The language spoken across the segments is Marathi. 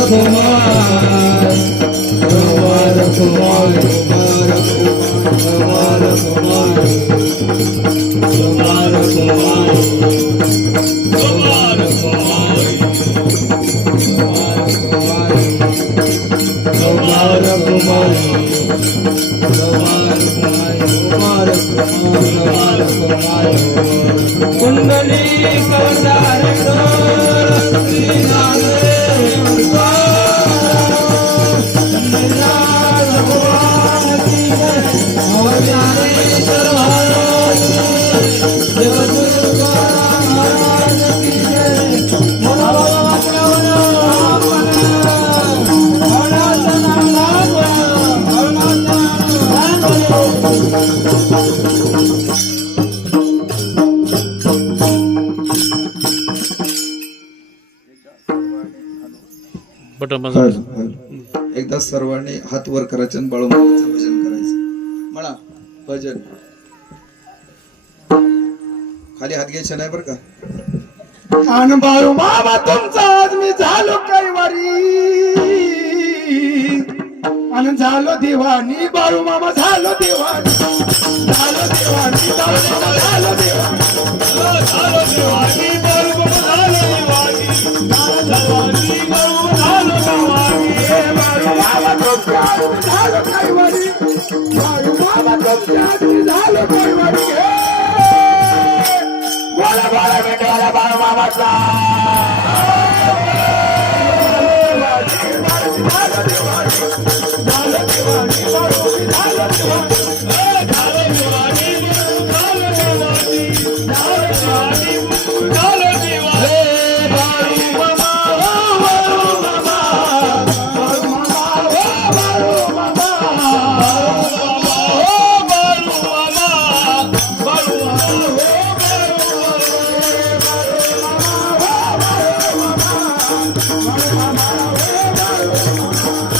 তোমার एकदा सर्वांनी हात वर करायचे बाळूमामाचं भजन करायचं. म्हणा भजन. खाली हात घ्यायचे नाही बरं का? बाळू मामा तुमचा आज मी झालो कैवारी. आणि झालो दिवाणी बाळू मामा झालो दिवाणी झालो दिवाणी बाळू मामा झालो दिवाणी झालो दिवाणी बाळू मामा झालो दिवाणी झालो दिवाणी बाळू मामा झालो दिवाणी हे बाळू मामा झालो कैवारी बाळू मामा तुमचा झालो कैवारी हे! बोला बोला बेटा बाळू मामाचा.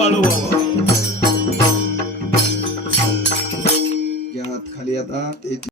वाढवावा खाली आता.